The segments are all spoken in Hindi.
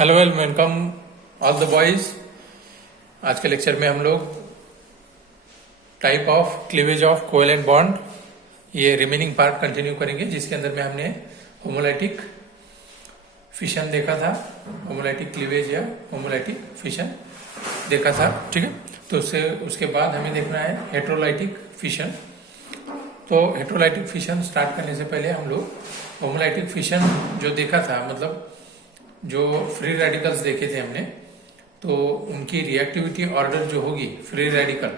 Hello welcome all the boys. आज के लेक्चर में हम लोग type of cleavage of covalent bond ये रिमेनिंग पार्ट कंटिन्यू करेंगे, जिसके अंदर में हमने होमोलाइटिक फिशन देखा था, होमोलाइटिक क्लीवेज या होमोलाइटिक फिशन देखा था। ठीक है, तो उसके बाद हमें देखना है हेट्रोलाइटिक फिशन। तो हेट्रोलाइटिक फिशन स्टार्ट करने से पहले हम लोग होमोलाइटिक फिशन जो देखा था, मतलब जो फ्री रेडिकल्स देखे थे हमने, तो उनकी रिएक्टिविटी ऑर्डर जो होगी फ्री रेडिकल,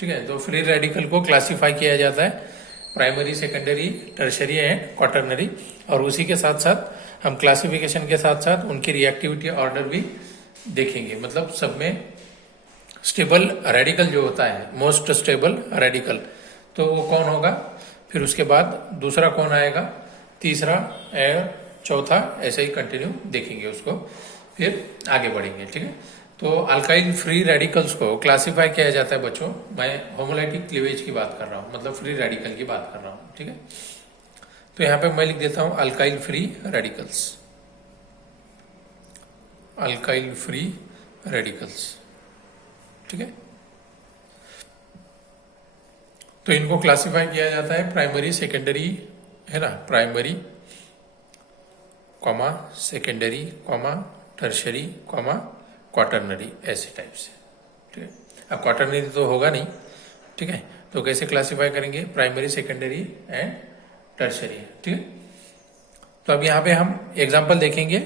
ठीक है, तो फ्री रेडिकल को क्लासिफाई किया जाता है primary, secondary, tertiary and quaternary. और उसी के साथ साथ हम क्लासिफिकेशन के साथ साथ उनकी रिएक्टिविटी ऑर्डर भी देखेंगे। मतलब सब में स्टेबल रेडिकल जो होता है, मोस्ट स्टेबल रेडिकल, तो वो कौन होगा, फिर उसके बाद दूसरा कौन आएगा, तीसरा और चौथा, ऐसे ही कंटिन्यू देखेंगे उसको, फिर आगे बढ़ेंगे। ठीक है, तो अल्काइल फ्री रेडिकल्स को क्लासिफाई किया जाता है बच्चों, मैं होमोलाइटिक क्लीवेज की बात कर रहा हूं, मतलब फ्री रेडिकल की बात कर रहा हूं। ठीक है, तो यहां पे मैं लिख देता हूं alkyl free radicals, alkyl free radicals. ठीक है, तो इनको क्लासिफाई किया जाता है प्राइमरी, सेकेंडरी, है ना, primary comma secondary comma tertiary comma quaternary, ऐसे टाइप से। ठीक है, अब क्वाटरनरी तो होगा नहीं। ठीक है, तो कैसे क्लासिफाई करेंगे, प्राइमरी, सेकेंडरी एंड टर्शरी। ठीक है, तो अब यहाँ पे हम एग्जांपल देखेंगे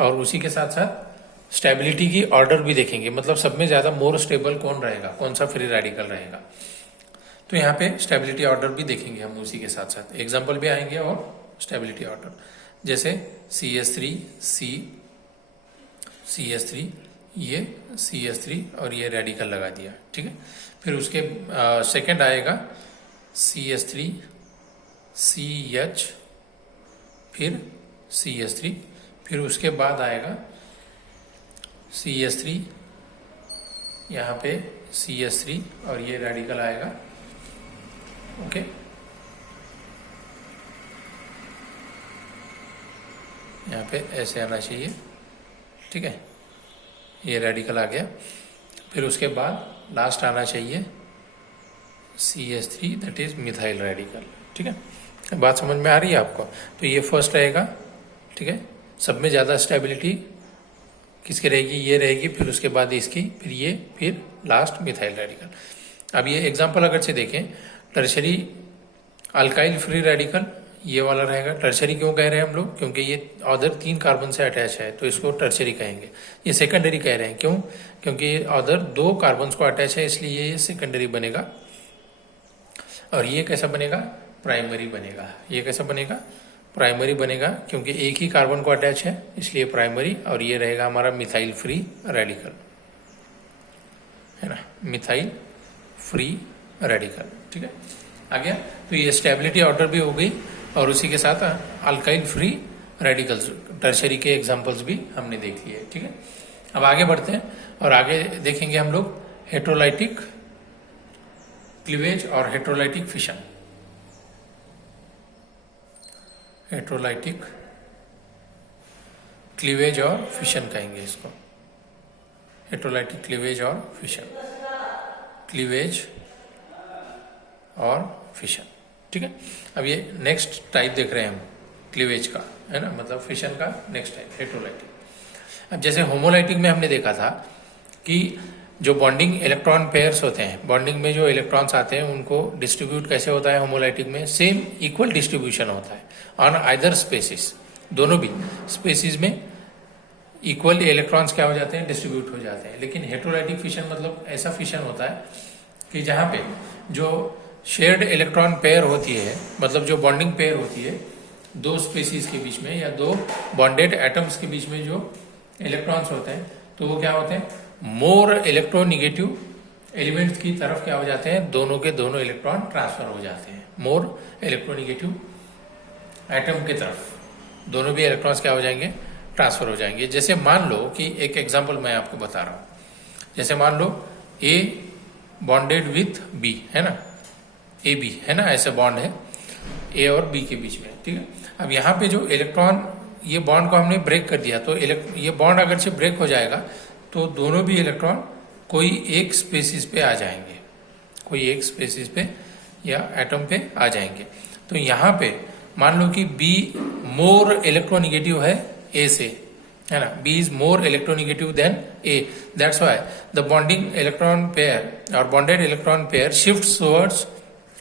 और उसी के साथ साथ स्टेबिलिटी की ऑर्डर भी देखेंगे, मतलब सब में ज्यादा मोर स्टेबल कौन रहेगा, कौन सा फ्री रेडिकल रहेगा। तो यहाँ पे स्टेबिलिटी ऑर्डर भी देखेंगे हम, उसी के साथ साथ एग्जाम्पल भी आएंगे और स्टेबिलिटी ऑर्डर, जैसे CH3 CH3, ये CH3 और ये रेडिकल लगा दिया। ठीक है, फिर उसके सेकंड आएगा CH3 CH, फिर CH3, फिर उसके बाद आएगा CH3, यहाँ पे CH3 और ये रेडिकल आएगा। ओके, यहाँ पे ऐसे आना चाहिए। ठीक है, ये रेडिकल आ गया, फिर उसके बाद लास्ट आना चाहिए CH3, that is methyl radical. ठीक है, बात समझ में आ रही है आपको। तो ये फर्स्ट रहेगा। ठीक है, सब में ज़्यादा स्टेबिलिटी किसकी रहेगी, ये रहेगी, फिर उसके बाद इसकी, फिर ये, फिर लास्ट मिथाइल रेडिकल। अब ये एग्जाम्पल अगर से देखें, टर्शरी अल्काइल फ्री रेडिकल ये वाला रहेगा। टर्शरी क्यों कह रहे हैं हम लोग, क्योंकि ये ऑर्डर 3 कार्बन से अटैच है, तो इसको टर्शरी कहेंगे। ये सेकेंडरी कह रहे हैं, क्यों, क्योंकि ये ऑर्डर 2 कार्बन को अटैच है, इसलिए ये सेकेंडरी बनेगा। और ये कैसा बनेगा, प्राइमरी बनेगा। ये कैसा बनेगा, प्राइमरी बनेगा, क्योंकि एक ही कार्बन को अटैच है, इसलिए प्राइमरी। और ये रहेगा हमारा मिथाइल फ्री रेडिकल, है ना, मिथाइल फ्री रेडिकल। ठीक है, आ गया। तो ये स्टेबिलिटी ऑर्डर भी हो गई, और उसी के साथ अल्काइल फ्री रेडिकल्स, टर्शरी के एग्जांपल्स भी हमने देख लिए। ठीक है, अब आगे बढ़ते हैं और आगे देखेंगे हम लोग हेट्रोलाइटिक क्लीवेज और हेट्रोलाइटिक फिशन। हेट्रोलाइटिक क्लीवेज और फिशन कहेंगे इसको, हेट्रोलाइटिक क्लीवेज और फिशन, क्लीवेज और फिशन। ठीक है, अब ये नेक्स्ट टाइप देख रहे हैं हम क्लीवेज का, है ना, मतलब फिशन का नेक्स्ट टाइप हेट्रोलाइटिक। अब जैसे होमोलाइटिक में हमने देखा था कि जो बॉन्डिंग इलेक्ट्रॉन पेयर्स होते हैं, बॉन्डिंग में जो इलेक्ट्रॉन्स आते हैं उनको डिस्ट्रीब्यूट कैसे होता है होमोलाइटिक में, सेम इक्वल डिस्ट्रीब्यूशन होता है ऑन आइदर स्पेसिस। दोनों भी स्पेसिस में इक्वल इलेक्ट्रॉन्स क्या हो जाते हैं, डिस्ट्रीब्यूट हो जाते हैं। लेकिन हेट्रोलाइटिक फिशन मतलब ऐसा फिशन होता है कि जहां पे जो शेयर्ड इलेक्ट्रॉन पेयर होती है, मतलब जो बॉन्डिंग पेयर होती है 2 स्पेसीज के बीच में या 2 बॉन्डेड एटम्स के बीच में जो इलेक्ट्रॉन्स होते हैं, तो वो क्या होते हैं, मोर इलेक्ट्रोनिगेटिव एलिमेंट्स की तरफ क्या हो जाते हैं, दोनों के दोनों इलेक्ट्रॉन ट्रांसफर हो जाते हैं, मोर इलेक्ट्रोनिगेटिव एटम की तरफ दोनों भी इलेक्ट्रॉन्स क्या हो जाएंगे, ट्रांसफर हो जाएंगे। जैसे मान लो कि एक एग्जाम्पल मैं आपको बता रहा हूं, जैसे मान लो A बॉन्डेड विथ B, है ना, AB, है ना, ऐसा बॉन्ड है A और B के बीच में। ठीक है, अब यहाँ पे जो इलेक्ट्रॉन ये बॉन्ड को हमने ब्रेक कर दिया, तो ये बॉन्ड अगर से ब्रेक हो जाएगा तो दोनों भी इलेक्ट्रॉन कोई एक स्पेसिस पे आ जाएंगे, कोई एक स्पेसिस पे या एटम पे आ जाएंगे। तो यहाँ पे मान लो कि बी मोर इलेक्ट्रोनिगेटिव है ए से, है ना, B is more electronegative than A. That's why the bonding electron pair or bonded electron pair shifts towards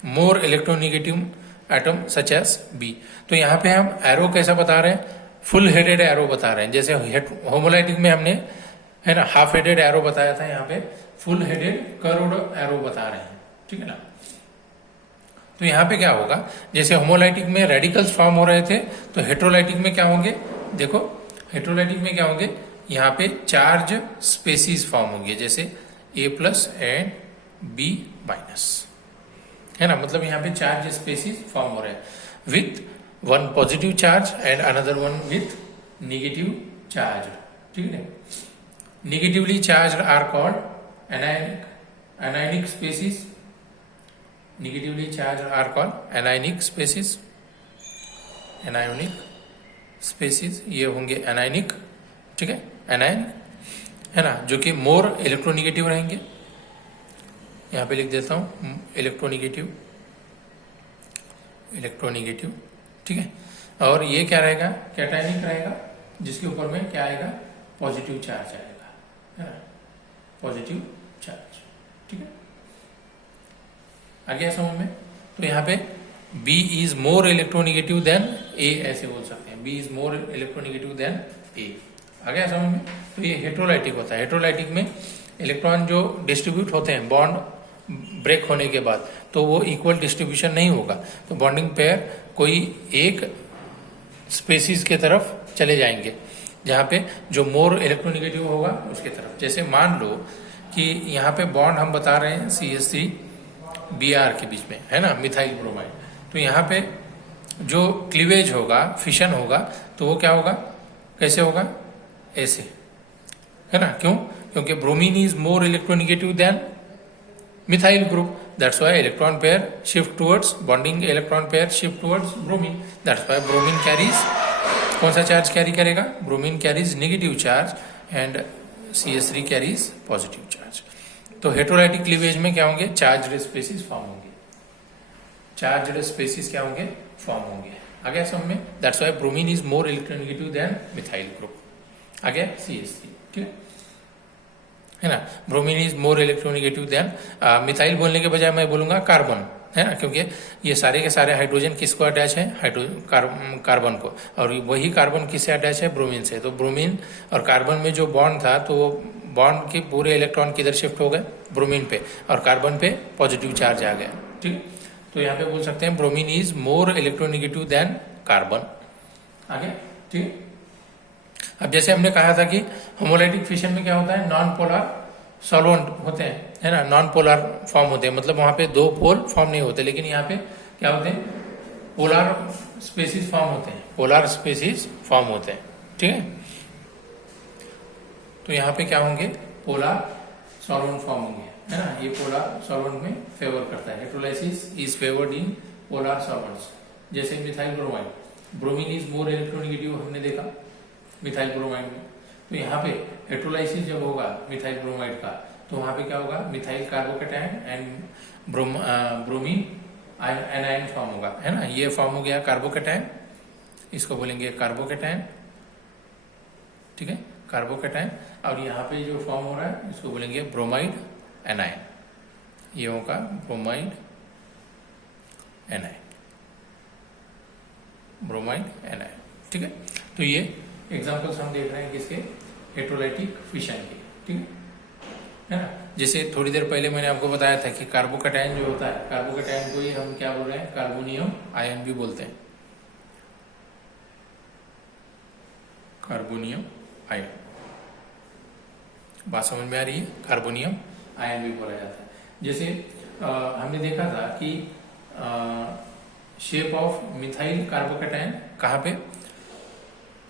more electronegative atom such as B. तो यहाँ पे हम एरो कैसा बता रहे हैं, फुल हेडेड एरो बता रहे हैं। जैसे होमोलाइटिक में हमने, है ना, हाफ हेडेड एरो बताया था, यहाँ पे फुल हेडेड कर्व्ड एरो बता रहे हैं, ठीक है ना। तो यहाँ पे क्या होगा, जैसे होमोलाइटिक में रेडिकल्स फॉर्म हो रहे थे, तो हेट्रोलाइटिक में क्या होंगे, देखो हेट्रोलाइटिक में क्या होंगे, यहाँ पे चार्ज स्पेसीज फॉर्म होंगे, जैसे A plus and B minus, है ना, मतलब यहाँ पे चार्ज स्पेसीज फॉर्म हो रहे हैं with one positive charge and another one with negative charge, ठीक है। Negatively charge are called anionic species, negatively charge are called anionic species, anionic species ये होंगे एनायनिक, ठीक है, एनायन, है ना, जो कि मोर इलेक्ट्रोनिगेटिव रहेंगे। यहां पे लिख देता हूं इलेक्ट्रोनिगेटिव, इलेक्ट्रोनिगेटिव, ठीक है। और ये क्या रहेगा, कैटायनिक रहेगा, जिसके ऊपर में क्या आएगा, पॉजिटिव चार्ज आएगा, है ना, पॉजिटिव चार्ज, ठीक है। आ गया समझ में। तो यहाँ पे B is more electronegative than A ऐसे बोल सकते हैं, B is more electronegative than A। आ गया समझ में। तो ये हेट्रोलाइटिक होता है। हेट्रोलाइटिक में इलेक्ट्रॉन जो डिस्ट्रीब्यूट होते हैं बॉन्ड ब्रेक होने के बाद, तो वो इक्वल डिस्ट्रीब्यूशन नहीं होगा, तो बॉन्डिंग पेयर कोई एक स्पेसीज के तरफ चले जाएंगे, जहाँ पे जो मोर इलेक्ट्रोनिगेटिव होगा उसके तरफ। जैसे मान लो कि यहाँ पे बॉन्ड हम बता रहे हैं CH3 Br के बीच में, है ना, मिथाइल ब्रोमाइड। तो यहाँ पे जो क्लीवेज होगा, फिशन होगा, तो वो क्या होगा, कैसे होगा, ऐसे, है ना। क्यों, क्योंकि bromine is more electronegative than methyl group, that's why electron pair shift towards, bonding electron pair shift towards bromine, that's why bromine carries, कौन सा चार्ज कैरी करेगा, bromine carries negative charge and CH3 carries positive charge. तो हेट्रोलाइटिक क्लीवेज में क्या होंगे, चार्ज्ड स्पेसीज फॉर्म होंगे, चार्ज्ड स्पेसीज क्या होंगे, फॉर्म होंगे। आ गया समझ में। That's why bromine is more electronegative than methyl group. आ गया CH3, ठीक है ना। Bromine is more electronegative than, methyl बोलने के बजाय मैं बोलूंगा कार्बन, है ना, क्योंकि ये सारे के सारे हाइड्रोजन किसको अटैच है, कार्बन को, और वही कार्बन किससे अटैच है, ब्रोमीन से। तो ब्रोमीन और कार्बन में जो बॉन्ड था, तो वो बॉन्ड के पूरे इलेक्ट्रॉन किधर शिफ्ट हो गए, ब्रोमीन पे, और कार्बन पे पॉजिटिव चार्ज आ गया, ठीक है। तो यहाँ पे बोल सकते हैं bromine is more electronegative than carbon. आगे, ठीक है। अब जैसे हमने कहा था कि होमोलाइटिक फिशन में क्या होता है, नॉन पोलर सॉल्वेंट होते हैं, है ना, नॉन पोलर फॉर्म होते हैं, मतलब वहां पे दो पोल फॉर्म नहीं होते, लेकिन यहाँ पे क्या होते हैं, पोलर स्पेसीज फॉर्म होते हैं, पोलर स्पेसीज फॉर्म होते हैं, ठीक है। तो यहाँ पे क्या होंगे, पोलर सॉल्वेंट फॉर्म होंगे, है ना। ये पोलर सॉल्वेंट में फेवर करता है, heterolysis is favoured in polar solvents. जैसे methyl bromide, bromine is more electronegative हमने देखा मिथाइल ब्रोमाइड में। तो यहाँ पे हेट्रोलाइसिस जब होगा मिथाइल ब्रोमाइड का, तो वहां पे क्या होगा, methyl carbocation and bromine anion form होगा, है ना। ये फॉर्म हो गया कार्बोकेटायन, इसको बोलेंगे कार्बोकेटायन, ठीक है, कार्बोकेटायन। और यहाँ पे जो फॉर्म हो रहा है इसको बोलेंगे ब्रोमाइड एनायन, ये होगा ब्रोमाइड एनायन, ब्रोमाइड एनायन, ठीक है। तो ये एग्जांपल्स हम देख रहे हैं किसके, हेट्रोलाइटिक फिशन के, ठीक है ना। जैसे थोड़ी देर पहले मैंने आपको बताया था कि कार्बोकेटायन जो होता है, कार्बोकेटायन को ही हम क्या बोल रहे हैं, कार्बोनियम आयन भी बोलते हैं, कार्बोनियम आयन। बात समझ में आ रही है, कार्बोनियम आयन भी बोला जाता है। जैसे हमने देखा था कि शेप ऑफ मिथाइल कार्बोकेटायन कहाँ पे,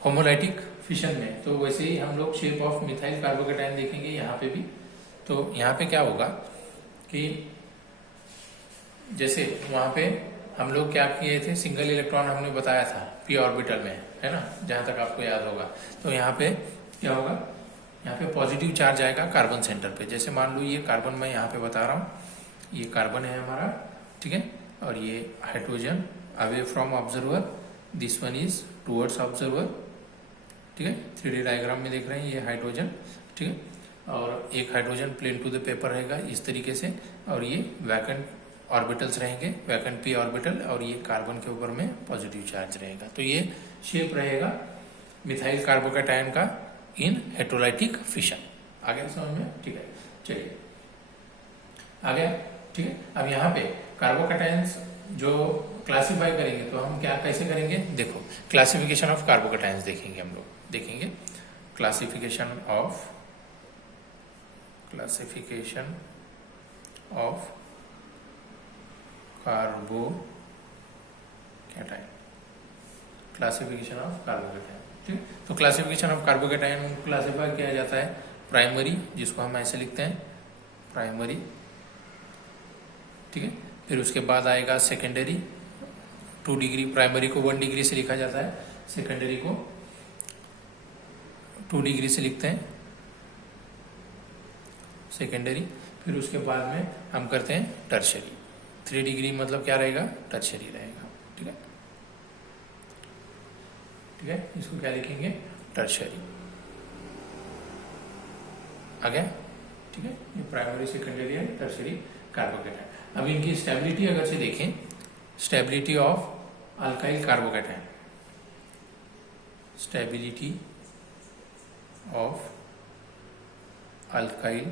होमोलाइटिक फिशन में, तो वैसे ही हम लोग शेप ऑफ मिथाइल कार्बोकेटायन देखेंगे यहाँ पे भी। तो यहाँ पे क्या होगा कि जैसे वहां पे हम लोग क्या किए थे, सिंगल इलेक्ट्रॉन हमने बताया था पी ऑर्बिटल में, है ना, जहां तक आपको याद होगा। तो यहाँ पे क्या होगा, यहाँ पे पॉजिटिव चार्ज आएगा कार्बन सेंटर पे। जैसे मान लो ये कार्बन मैं यहाँ पे बता रहा हूँ, ये कार्बन है हमारा, ठीक है, और ये hydrogen away from observer, this one is towards observer, ठीक है। 3D डायग्राम में देख रहे हैं ये हाइड्रोजन, ठीक है, और एक hydrogen plane to the paper रहेगा इस तरीके से, और ये वैकेंट ऑर्बिटल्स रहेंगे, वैकेंट पी ऑर्बिटल, और ये कार्बन के ऊपर में पॉजिटिव चार्ज रहेगा। तो ये शेप रहेगा मिथाइल कार्बोकैटायन का इन हेट्रोलाइटिक फिशन। आ गया समझ में? ठीक है, चलिए आ गया, ठीक है। अब यहाँ पे कार्बोकैटायंस जो क्लासिफाई करेंगे तो हम क्या कैसे करेंगे, देखो क्लासिफिकेशन ऑफ कार्बोकैटायंस देखेंगे हम लोग, देखेंगे classification of carbocation, classification of carbocation, ठीक। तो क्लासिफिकेशन ऑफ कार्बोकैटायन क्लासिफाई किया जाता है प्राइमरी, जिसको हम ऐसे लिखते हैं प्राइमरी, ठीक है। फिर उसके बाद आएगा सेकेंडरी, 2 डिग्री, प्राइमरी को 1 डिग्री से लिखा जाता है, सेकेंडरी को 2 डिग्री से लिखते हैं सेकेंडरी। फिर उसके बाद में हम करते हैं टर्शरी, 3 डिग्री मतलब क्या रहेगा, टर्शरी रहेगा, ठीक है, ठीक है। इसको क्या लिखेंगे, टर्शरी। आ गया, ठीक है। ये प्राइमरी, सेकेंडरी है, टर्शरी कार्बोकैटायन। अब इनकी स्टेबिलिटी अगर से देखें, stability of alkyl carbocation, stability of alkyl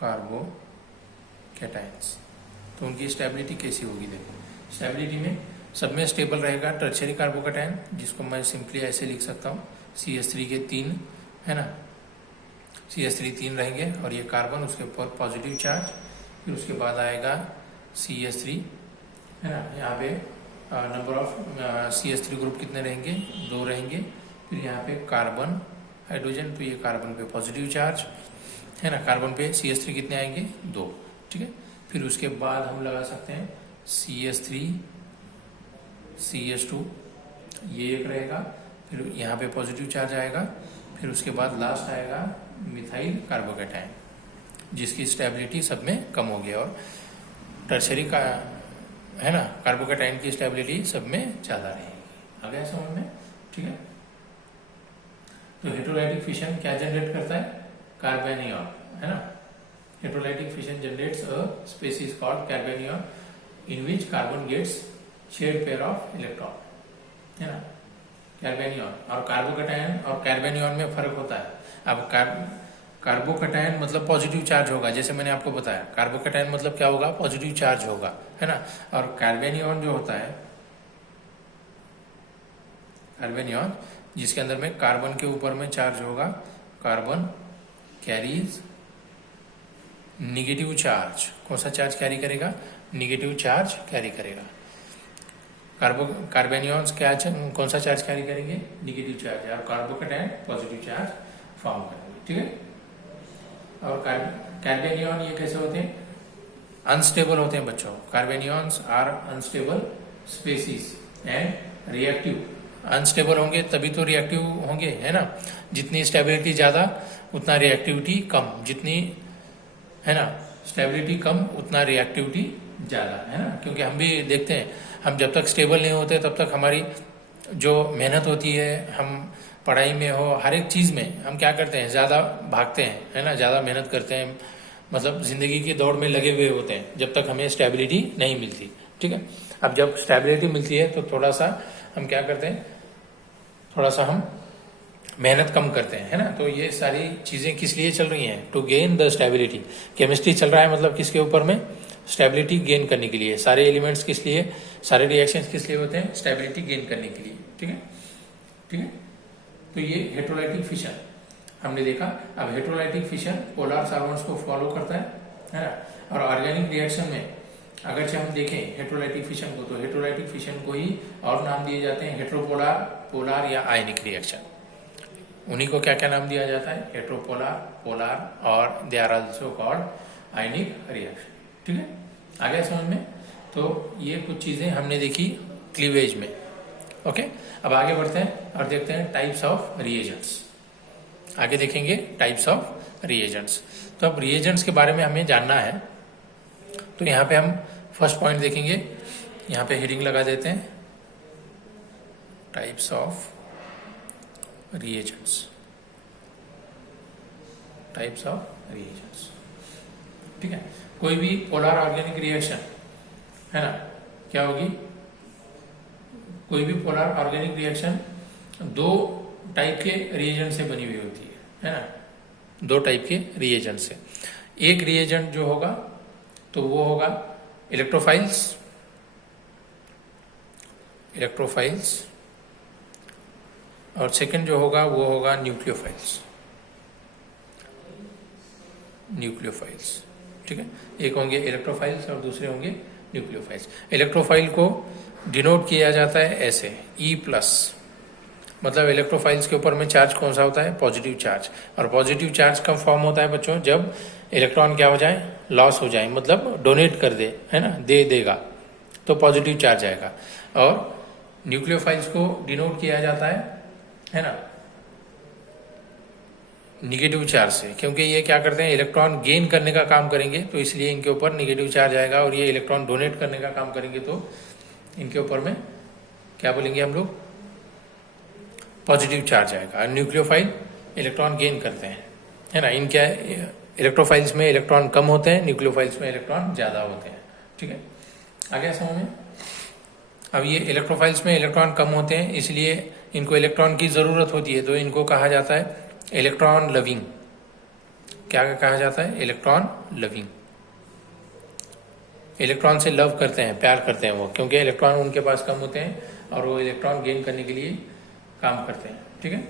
carbocations, तो उनकी स्टेबिलिटी कैसी होगी, देखो स्टेबिलिटी में सब में स्टेबल रहेगा टर्शरी कार्बोकैटायन, जिसको मैं सिंपली ऐसे लिख सकता हूँ CH3 के 3, है ना, CH3 3 रहेंगे, और ये कार्बन उसके ऊपर पॉजिटिव चार्ज। फिर उसके बाद आएगा CH3, है ना, यहाँ पे नंबर ऑफ CH3 ग्रुप कितने रहेंगे, 2 रहेंगे। फिर यहाँ पे कार्बन हाइड्रोजन, तो ये कार्बन पे पॉजिटिव चार्ज, है ना, कार्बन पे CH3 कितने आएंगे, 2, ठीक है। फिर उसके बाद हम लगा सकते हैं CH3 CH2, ये एक रहेगा, फिर यहाँ पे पॉजिटिव चार्ज आएगा। फिर उसके बाद लास्ट आएगा मिथाइल कार्बोकैटायन, जिसकी स्टेबिलिटी सब में कम होगी, और टर्शरी का, है ना, कार्बोकैटायन की स्टेबिलिटी सब में ज़्यादा रहेगी। आ गया समझ में, ठीक है। तो हेट्रोलाइटिक फिशन क्या जनरेट करता है, कार्बेनियन, है ना, heterolytic fission generates a species called carbanion in which carbon gets shared pair of electron, है ना, कार्बेनियन। और कार्बोकैटायन और कार्बेनियन में फर्क होता है। अब कार्बोकैटायन मतलब पॉजिटिव चार्ज होगा, जैसे मैंने आपको बताया, कार्बोकैटायन मतलब क्या होगा, पॉजिटिव चार्ज होगा, है ना। और कार्बेनियन जो होता है, कार्बेनियन जिसके अंदर में कार्बन के ऊपर में चार्ज होगा, कार्बन कैरीज निगेटिव चार्ज। कौन सा चार्ज कैरी करेगा, निगेटिव चार्ज कैरी करेगा। कार्बेनियंस क्या, कौन सा चार्ज कैरी करेंगे, निगेटिव चार्ज, और कार्बोकैटायन पॉजिटिव चार्ज फॉर्म करेंगे, ठीक है। और कार्बेनियन ये कैसे होते हैं, अनस्टेबल होते हैं बच्चों। Carbanions are unstable species and reactive. Unstable होंगे तभी तो रिएक्टिव होंगे, है ना। जितनी स्टेबिलिटी ज्यादा उतना रिएक्टिविटी कम, जितनी, है ना, स्टेबिलिटी कम उतना रिएक्टिविटी ज्यादा, है ना। क्योंकि हम भी देखते हैं, हम जब तक स्टेबल नहीं होते तब तक हमारी जो मेहनत होती है, हम पढ़ाई में हो, हर एक चीज में हम क्या करते हैं, ज्यादा भागते हैं, है ना, ज्यादा मेहनत करते हैं, मतलब जिंदगी की दौड़ में लगे हुए होते हैं, जब तक हमें स्टेबिलिटी नहीं मिलती, ठीक है। अब जब स्टेबिलिटी मिलती है तो थोड़ा सा हम क्या करते हैं, थोड़ा सा हम मेहनत कम करते हैं, है ना। तो ये सारी चीजें किस लिए चल रही हैं, to gain the stability. Chemistry चल रहा है मतलब किसके ऊपर में, स्टेबिलिटी गेन करने के लिए। सारे एलिमेंट्स किस लिए, सारे रिएक्शंस किस लिए होते हैं, स्टेबिलिटी गेन करने के लिए, ठीक है, ठीक है। तो ये हेट्रोलाइटिक फिशन हमने देखा। अब हेट्रोलाइटिक फिशन पोलर सॉल्वेंट्स को फॉलो करता है ना। और ऑर्गेनिक रिएक्शन में अगर से हम देखें हेट्रोलाइटिक फिशन को, तो हेट्रोलाइटिक फिशन को ही और नाम दिए जाते हैं हेट्रोपोलर, पोलर या आयनिक रिएक्शन। उन्हीं को क्या क्या नाम दिया जाता है, हेट्रोपोलर, पोलर, और they are also called ionic reaction, ठीक है। आ गया समझ में। तो ये कुछ चीजें हमने देखी क्लीवेज में। ओके, अब आगे बढ़ते हैं और देखते हैं टाइप्स ऑफ रिएजेंट्स। आगे देखेंगे टाइप्स ऑफ रिएजेंट्स। तो अब रिएजेंट्स के बारे में हमें जानना है, तो यहाँ पे हम फर्स्ट पॉइंट देखेंगे। यहाँ पे हेडिंग लगा देते हैं types of reagents, types of reagents. ठीक है, कोई भी पोलर ऑर्गेनिक रिएक्शन है ना, क्या होगी, कोई भी पोलर ऑर्गेनिक रिएक्शन दो टाइप के रिएजेंट से बनी हुई होती है ना, दो टाइप के रिएजेंट से। एक रिएजेंट जो होगा तो वो होगा इलेक्ट्रोफाइल्स, और सेकंड जो होगा वो होगा न्यूक्लियोफाइल्स। ठीक है, एक होंगे इलेक्ट्रोफाइल्स और दूसरे होंगे न्यूक्लियोफाइल्स। इलेक्ट्रोफाइल को डिनोट किया जाता है ऐसे E+, मतलब इलेक्ट्रोफाइल्स के ऊपर में चार्ज कौन सा होता है, पॉजिटिव चार्ज। और पॉजिटिव चार्ज कब फॉर्म होता है बच्चों, जब इलेक्ट्रॉन क्या हो जाए, लॉस हो जाए, मतलब डोनेट कर दे, है ना, दे देगा तो पॉजिटिव चार्ज आएगा। और न्यूक्लियोफाइल्स को डिनोट किया जाता है ना, निगेटिव चार्ज से, क्योंकि ये क्या करते हैं, इलेक्ट्रॉन गेन करने का काम करेंगे तो इसलिए इनके ऊपर निगेटिव चार्ज आएगा। और ये इलेक्ट्रॉन डोनेट करने का काम करेंगे तो इनके ऊपर में क्या बोलेंगे हम लोग, पॉजिटिव चार्ज आएगा। न्यूक्लियोफाइल इलेक्ट्रॉन गेन करते हैं, है ना। इनके इलेक्ट्रोफाइल्स में इलेक्ट्रॉन कम होते हैं, न्यूक्लियोफाइल्स में इलेक्ट्रॉन ज्यादा होते हैं। ठीक है, आगे समझ में। अब ये इलेक्ट्रोफाइल्स में इलेक्ट्रॉन कम होते हैं, इसलिए इनको इलेक्ट्रॉन की जरूरत होती है, तो इनको कहा जाता है इलेक्ट्रॉन लविंग। क्या कहा जाता है, इलेक्ट्रॉन लविंग। इलेक्ट्रॉन से लव करते हैं, प्यार करते हैं वो, क्योंकि इलेक्ट्रॉन उनके पास कम होते हैं और वो इलेक्ट्रॉन गेन करने के लिए काम करते हैं। ठीक है,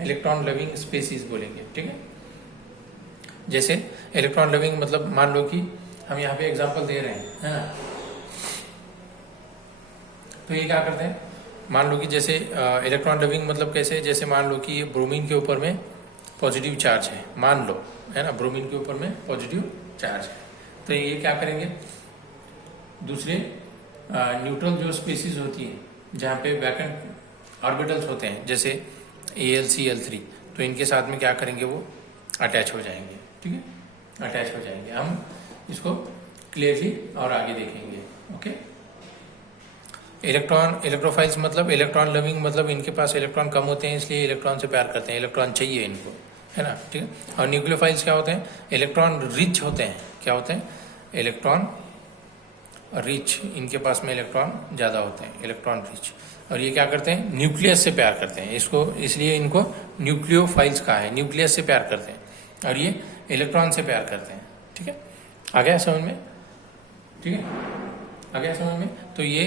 इलेक्ट्रॉन लविंग स्पीसीज बोलेंगे। ठीक है, जैसे इलेक्ट्रॉन लविंग मतलब मान लो कि हम यहाँ पे एग्जांपल दे रहे हैं, है ना, तो ये क्या करते हैं, मान लो कि जैसे इलेक्ट्रॉन लविंग मतलब कैसे, जैसे मान लो कि ब्रोमीन के ऊपर में पॉजिटिव चार्ज है, मान लो, है ना, ब्रोमीन के ऊपर में पॉजिटिव चार्ज है, तो ये क्या करेंगे, दूसरे न्यूट्रल जो स्पीसीज होती है जहाँ पे वैकेंट ऑर्बिटल्स होते हैं, जैसे AlCl3, तो इनके साथ में क्या करेंगे, वो अटैच हो जाएंगे। ठीक है, अटैच हो जाएंगे। हम इसको क्लियरली और आगे देखेंगे। ओके, इलेक्ट्रोफाइल्स मतलब इलेक्ट्रॉन लविंग, मतलब इनके पास इलेक्ट्रॉन कम होते हैं इसलिए इलेक्ट्रॉन से प्यार करते हैं, इलेक्ट्रॉन चाहिए इनको, है ना। ठीक है, और न्यूक्लियोफाइल्स क्या होते हैं, इलेक्ट्रॉन रिच होते हैं। क्या होते हैं, इलेक्ट्रॉन रिच, इनके पास में इलेक्ट्रॉन ज्यादा होते हैं, इलेक्ट्रॉन रिच। और ये क्या करते हैं, न्यूक्लियस से प्यार करते हैं, इसको इसलिए इनको न्यूक्लियोफाइल्स कहा है, न्यूक्लियस से प्यार करते हैं, और ये इलेक्ट्रॉन से प्यार करते हैं। ठीक है, आ गया समझ में। ठीक है, आ गया समझ में। तो ये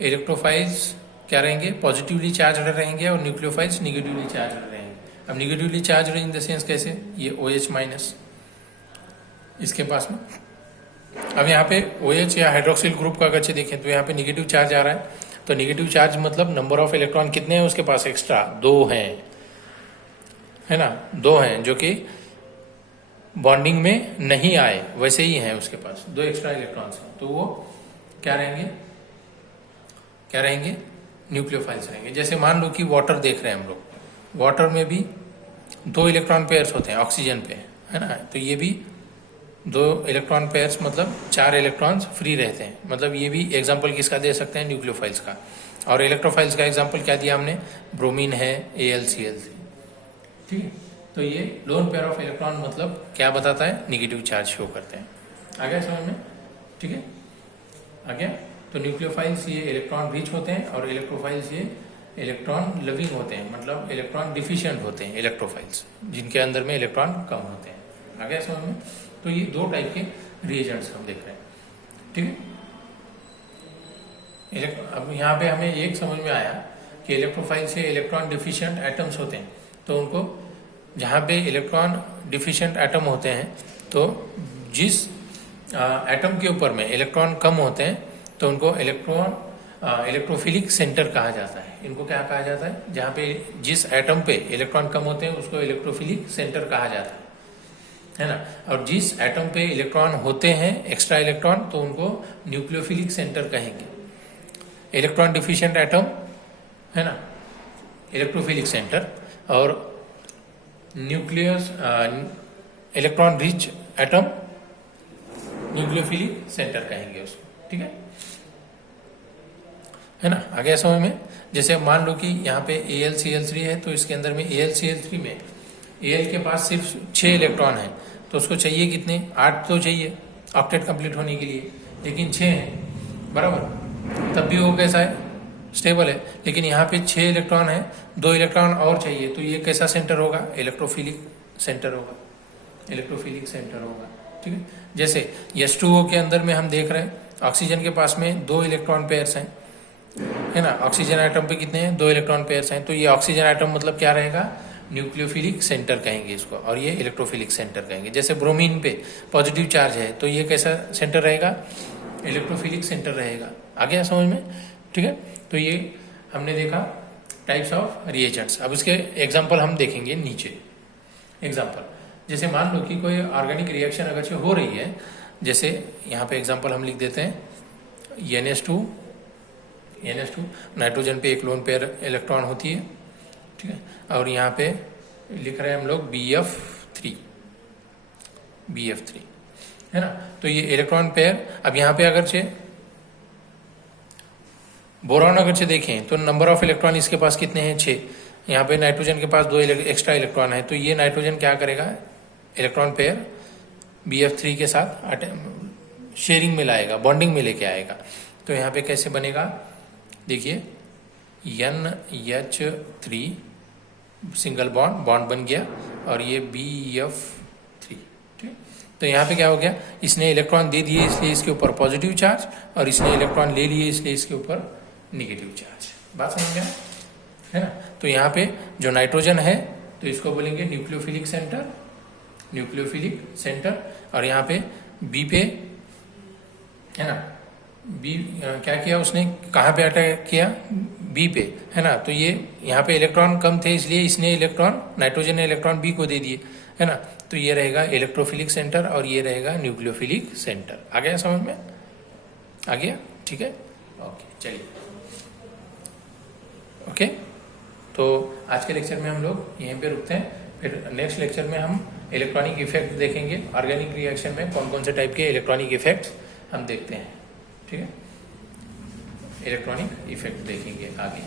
इलेक्ट्रोफाइल्स क्या रहेंगे, पॉजिटिवली चार्ज रहेंगे, और न्यूक्लियोफाइल्स निगेटिवली चार्ज रहेंगे। अब negatively charge in the sense कैसे, ये OH- इसके पास में, अब यहाँ पे OH या हाइड्रोक्सिल ग्रुप का अगर देखें तो यहाँ पे निगेटिव चार्ज आ रहा है, तो निगेटिव चार्ज मतलब नंबर ऑफ इलेक्ट्रॉन कितने हैं उसके पास, एक्स्ट्रा 2 हैं, है ना, 2 हैं, जो कि बॉन्डिंग में नहीं आए, वैसे ही हैं उसके पास 2 एक्स्ट्रा इलेक्ट्रॉन्स हैं, तो वो क्या रहेंगे, क्या रहेंगे, न्यूक्लियोफाइल्स रहेंगे। जैसे मान लो कि वाटर देख रहे हैं हम लोग, वाटर में भी 2 इलेक्ट्रॉन पेयर्स होते हैं ऑक्सीजन पे, है ना, तो ये भी 2 इलेक्ट्रॉन पेयर्स मतलब 4 इलेक्ट्रॉन्स फ्री रहते हैं, मतलब ये भी एग्जांपल किसका दे सकते हैं, न्यूक्लियोफाइल्स का। और इलेक्ट्रोफाइल्स का एग्जांपल क्या दिया हमने, ब्रोमीन है, AlCl3। ठीक है, तो ये लोन पेयर ऑफ इलेक्ट्रॉन मतलब क्या बताता है, निगेटिव चार्ज शो करते हैं। आ गया समझ में। ठीक है, आ गया। तो न्यूक्लियोफाइल्स ये इलेक्ट्रॉन रिच होते हैं, और इलेक्ट्रोफाइल्स ये इलेक्ट्रॉन लविंग होते हैं, मतलब इलेक्ट्रॉन डिफिशिएंट होते हैं इलेक्ट्रोफाइल्स, जिनके अंदर में इलेक्ट्रॉन कम होते हैं। आ गया समझ में। तो ये 2 टाइप के रिएजेंट्स हम देख रहे हैं। ठीक है, अब यहाँ पे हमें एक समझ में आया कि इलेक्ट्रोफाइल से इलेक्ट्रॉन डिफिशिएंट एटम्स होते हैं, तो उनको जहाँ पे इलेक्ट्रॉन डिफिशिएंट एटम होते हैं, तो जिस एटम के ऊपर में इलेक्ट्रॉन कम होते हैं तो उनको इलेक्ट्रोफिलिक सेंटर कहा जाता है। इनको क्या कहा जाता है, जहाँ पे जिस एटम पे इलेक्ट्रॉन कम होते हैं उसको इलेक्ट्रोफिलिक सेंटर कहा जाता है। है ना। और जिस एटम पे इलेक्ट्रॉन होते हैं एक्स्ट्रा इलेक्ट्रॉन, तो उनको न्यूक्लियोफिलिक सेंटर कहेंगे। इलेक्ट्रॉन डिफिशिएंट एटम है ना, इलेक्ट्रोफिलिक सेंटर, और nucleus electron rich atom nucleophilic centre कहेंगे उसको, ठीक है ना। आगे समझ में, जैसे मान लो कि यहाँ पे AlCl3 है, तो इसके अंदर में AlCl3 में Al के पास सिर्फ 6 इलेक्ट्रॉन है, तो उसको चाहिए कितने, 8 तो चाहिए ऑक्टेट कंप्लीट होने के लिए, लेकिन 6 है बराबर, तब भी वो कैसा है, स्टेबल है। लेकिन यहाँ पे 6 इलेक्ट्रॉन है, 2 इलेक्ट्रॉन और चाहिए, तो ये कैसा सेंटर होगा, इलेक्ट्रोफिलिक सेंटर होगा, इलेक्ट्रोफिलिक सेंटर होगा, ठीक है। जैसे H2O के अंदर में हम देख रहे हैं ऑक्सीजन के पास में 2 इलेक्ट्रॉन पेयर्स हैं, है ना। ऑक्सीजन एटम पे कितने हैं, 2 इलेक्ट्रॉन पेयर्स हैं, तो ये ऑक्सीजन एटम मतलब क्या रहेगा, न्यूक्लियोफिलिक सेंटर कहेंगे इसको, और ये इलेक्ट्रोफिलिक सेंटर कहेंगे। जैसे ब्रोमीन पे पॉजिटिव चार्ज है, तो ये कैसा सेंटर रहेगा, इलेक्ट्रोफिलिक सेंटर रहेगा। आ गया समझ में, ठीक है। तो ये हमने देखा टाइप्स ऑफ रिएजेंट्स। अब इसके एग्जाम्पल हम देखेंगे नीचे। एग्जाम्पल, जैसे मान लो कि कोई ऑर्गेनिक रिएक्शन अगर से हो रही है, जैसे यहाँ पे एग्जाम्पल हम लिख देते हैं NH2 नाइट्रोजन पे एक लोन पेयर इलेक्ट्रॉन होती है, ठीक है, और यहाँ पे लिख रहे हैं हम लोग BF3 है ना। तो ये इलेक्ट्रॉन पेयर, अब यहाँ पे अगर से बोरॉन अगर से देखें तो नंबर ऑफ इलेक्ट्रॉन इसके पास कितने हैं, 6। यहाँ पे नाइट्रोजन के पास 2 एक्स्ट्रा इलेक्ट्रॉन है, तो ये नाइट्रोजन क्या करेगा, इलेक्ट्रॉन पेयर BF3 के साथ शेयरिंग में लाएगा, बॉन्डिंग में लेके आएगा। तो यहाँ पे कैसे बनेगा, देखिए NH3 सिंगल बॉन्ड बन गया, और ये BF3, ठीक। तो यहाँ पे क्या हो गया, इसने इलेक्ट्रॉन दे दिए इसलिए इसके ऊपर पॉजिटिव चार्ज, और इसने इलेक्ट्रॉन ले लिए इसलिए इसके ऊपर निगेटिव चार्ज। बात समझ गया, है ना। तो यहाँ पे जो नाइट्रोजन है, तो इसको बोलेंगे न्यूक्लियोफिलिक सेंटर, और यहाँ पे बी पे, है ना, बी क्या किया उसने, कहाँ पे अटैक किया, बी पे, है ना। तो ये यहाँ पे इलेक्ट्रॉन कम थे, इसलिए इसने इलेक्ट्रॉन, नाइट्रोजन ने इलेक्ट्रॉन बी को दे दिए, है ना। तो ये रहेगा इलेक्ट्रोफिलिक सेंटर, और ये रहेगा न्यूक्लियोफिलिक सेंटर। आ गया समझ में, आ गया, ठीक है, ओके, चलिए, ओके। तो आज के लेक्चर में हम लोग यहीं पे रुकते हैं, फिर नेक्स्ट लेक्चर में हम इलेक्ट्रॉनिक इफेक्ट देखेंगे। ऑर्गेनिक रिएक्शन में कौन कौन से टाइप के इलेक्ट्रॉनिक इफेक्ट्स हम देखते हैं, ठीक है, इलेक्ट्रॉनिक इफेक्ट देखेंगे आगे।